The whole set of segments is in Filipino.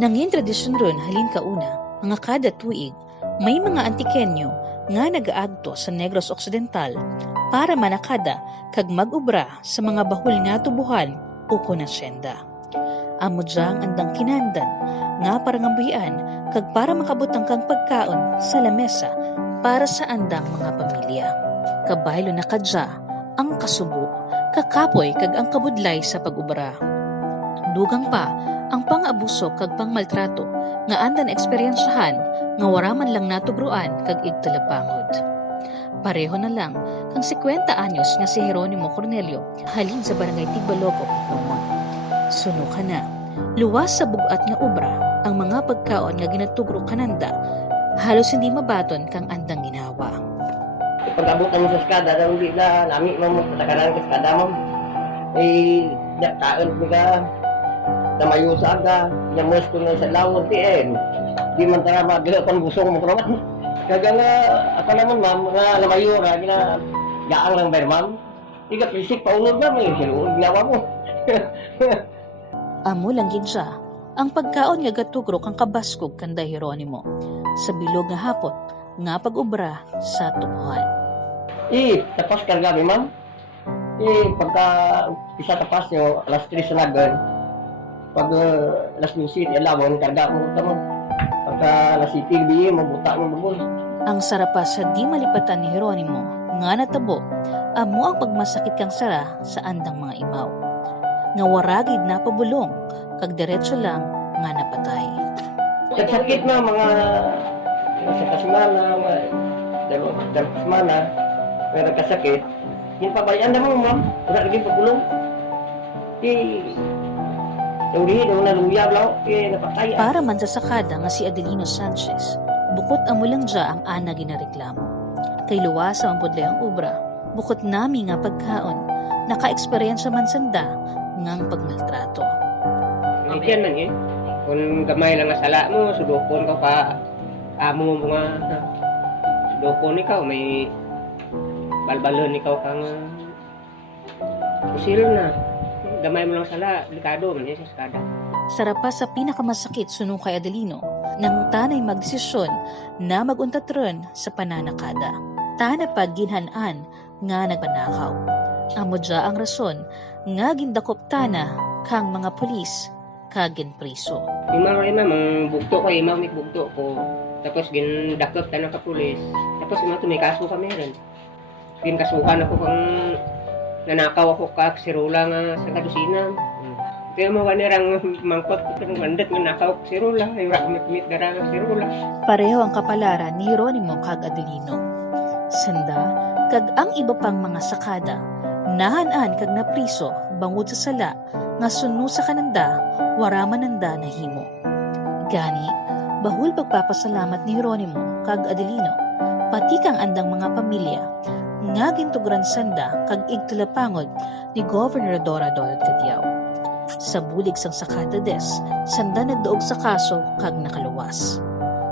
Nangin tradisyon ron halin kauna, mga kada tuig, may mga Antikenyo nga nagaadto sa Negros Occidental para manakada kag mag-ubra sa mga bahul nga tubuhan o konasyenda. Amo dyang andang kinandan nga parangambuyan kag para makabutang kang pagkaon sa lamesa para sa andang mga pamilya. Kabaylo na kadya ang kasubo, kakapoy kag ang kabudlay sa pag-ubra. Dugang pa ang pang-abuso kag pangmaltrato nga andan eksperyensyahan nga wara man lang natugruan kag igtalapangod. Pareho na lang kang 50 anyos nga si Jeronimo Cornelio halin sa barangay Tigbaloco, Lomon. Suno ka na, luwas sa bugat nga obra ang mga pagkaon nga ginatugro kananda, halos hindi mabaton kang andang ginawa. Pag-abot namin sa skada, daw hindi na namin mo patakaran ka skada mo. Eh, kaon ka tamayo sa aga, nyamos ko na sa lawon tien. Di man tara magila pang busong mo kraman. Kaga nga, ako naman ma'am, nga lamayo ra, gina gaang lang ba ma'am? Ika pisik, paunod na may sinuod, ginawa mo. Amo lang gid siya, ang pagkaon nga gatugro kang kabaskog kanda Jeronimo, sa bilog nga hapot, nga pag-ubra sa tubuhan. Tapas karga mi ma'am. Pagka isa tapas nyo, alas 3 sa nagan, pag alas 12, alawon, karga mo tamo. Pagka alas 7, biye, mabuta mo bagol. Ang sarapa sa di malipatan ni Jeronimo, nga natabo, amo ang pagmasakit kang sara sa andang mga imaw. Nga waragid na pabulong, kag diretso lang nga napatay. Sakit na mga sa kasmana, dalawang kasmana, may nagkasakit. Yung pabayaan naman ma'am, wala naging pagulong. Naulihin, naluyab lang, napatay. Para man sa sakada nga si Adelino Sanchez, bukod amo lang dya ang ana ginareklamo. Kay luwas sa mambudlay ang obra, bukod nami nga pagkaon, naka-eksperyensya man sanda ngang pagmaltrato. Diyan man eh. Kung gamay lang nga sala mo, sudokon ka pa, amo mo nga, sudokon ikaw, may balbalon ikaw kang usil na. Gamay mo lang sala, delikado man sa skada. Sarapa sa pinakamasakit suno kay Adelino, nang tanay magdesisyon na maguntatron sa pananakada. Tana pag ginhanan nga nagpanakaw. Amo dya ang rason nga gindakop tana kang mga pulis kag ginpriso. Imaw mang bugto ko, imaw may bugto ko. Tapos gindakop tanang ka pulis. Tapos imaw may kaso kami rin. Ginkasuhan ako kang nanakaw ako ka sirula nga sa kadusina. Kaya mawanirang mangkot ng mandat nga nakaw sirula. Ay rakmit-mit darang sirula. Pareho ang kapalaran ni Jeronimo kag Adelino. Sanda, kag ang iba pang mga sakada, nahanan kag napriso bangod sa sala nga sunno sa kananda, wara mananda na himo. Gani, bahul pagpapasalamat ni Jeronimo kag Adelino, pati kang andang mga pamilya, nga gintugran sanda kag igtulapangod ni Governor Dora Dorot Cadiao. Sa bulig sang sakada des, sanda nagdaog sa kaso kag nakaluwas.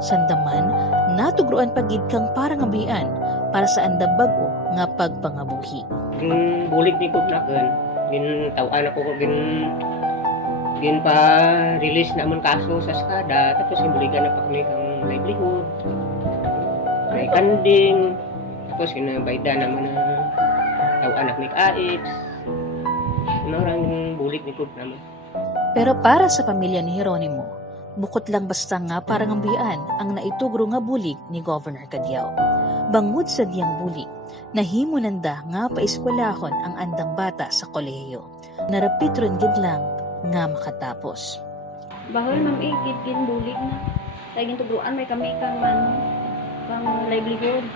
Sandaman, natugruan pagid kang parangabian para sa anda bago nga pagpangabuhi. Bulig ni Kubnakan, tawan ako pa release na amon kaso sa skada, tapos buligan na pa kami kang livelihood, may kanding, tapos kinabayda naman na tawan anak may kaix, narang bulig ni Kubnakan. Pero para sa pamilya ni Jeronimo, bukod lang basta nga parangambian ang naitugro nga bulig ni Governor Cadiao. Bangod sa diyang bulig, nahimo nanda nga paeskwelahon ang andang bata sa kolehiyo. Narapit ron gid lang nga makatapos. Bahol ma'am gid bulig na. Kay gintugruan may kami kang livelihood.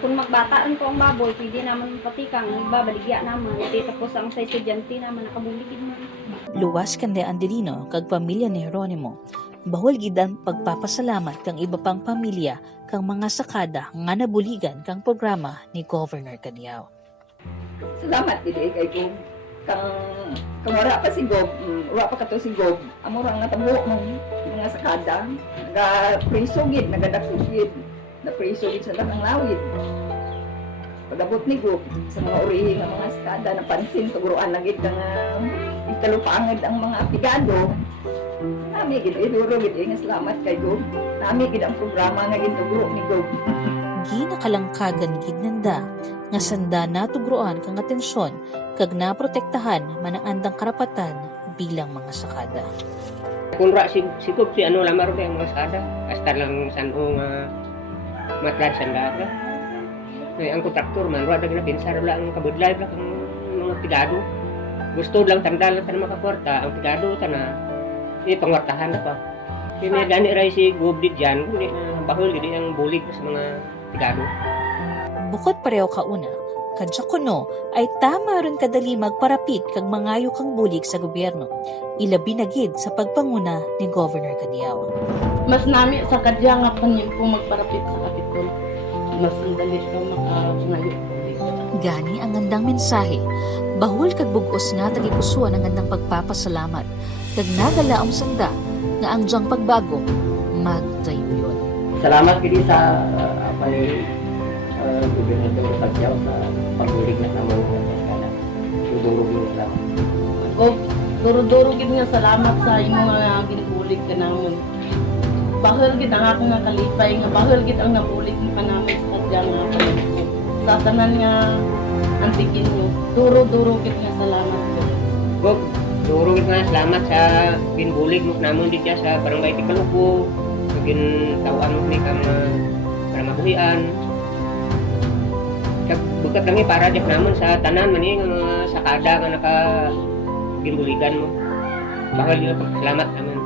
Kung magbataan ko ang baboy, pwede naman pati kang ibabaligya naman. Tapos ang sa estudyante naman nakabulig gid man. Luwas kande Adelino kag pamilya ni Jeronimo, bahol gid ang pagpapasalamat kang iba pang pamilya kang mga sakada nga nabuligan kang programa ni Governor Cadiao. Salamat dili kay kung wala pa si Gob, wala pa kato si Gob, amo ra nga tabo ng mga sakada, naga-priso gid, nagadakso gid, na-priso gid sa tanang lawid. pagabot ni Gob sa mga urihin ng mga skada napansin tuguruan na gid nga ikalupangad ang mga apigado. Nami gid iduro gid nga salamat kay Gob. Nami gid ang programa nga gintuguro ni Gob. Ginakalangkagan gid nanda nga sanda natugroan kang atensyon kag naprotektahan man ang andang karapatan bilang mga sakada. Kung ra si Gob si ano lamar ang mga sakada, hasta lang sano nga matlad sandata. Ang kontraktor man ra dagna pinsar la ang kabudlay ra kang mga pigado. Gusto lang tandal tan makakwarta ang pigado tana pangwartahan na pa. Kini gani ray si Gob di diyan kundi bahol gid ang bulig sa mga pigado. Bukod pareho kauna, kadya kuno ay tama ron kadali magparapit kag mangayo kang bulig sa gobyerno. Ilabi na gid sa pagpanguna ni Governor Kadiaw. Mas nami sa kadya nga panyin po magparapit sa Kapitol. Mas sandali daw makapangayo. Gani ang andang mensahe, bahul kag bugos nga tagipusuan ang andang pagpapasalamat kag nagalaom sanda nga ang diyang pagbago magtayuyon. Salamat kini sa gobernador Pagyaw sa pagbulig na kamo sa skada. Duro-duro salamat. Ako, duro-duro gid nga salamat sa imo nga ginubulig ka namon. Bahal gid ang akong nga kalipay nga bahal gid ang nabulig mo kanamon sa kadya nga panahon. Sa tanan nga antikin mo, duro-duro gid nga salamat gid. Gob, duro gid nga salamat sa ginbulig mo namon di sa barangay Tikaluko. Gin tawaan mo ni kang para mabuhian. Kag bukat kami para dik namon sa tanan man nga mga sakada nga naka ginbuligan mo. Bahal gid salamat naman.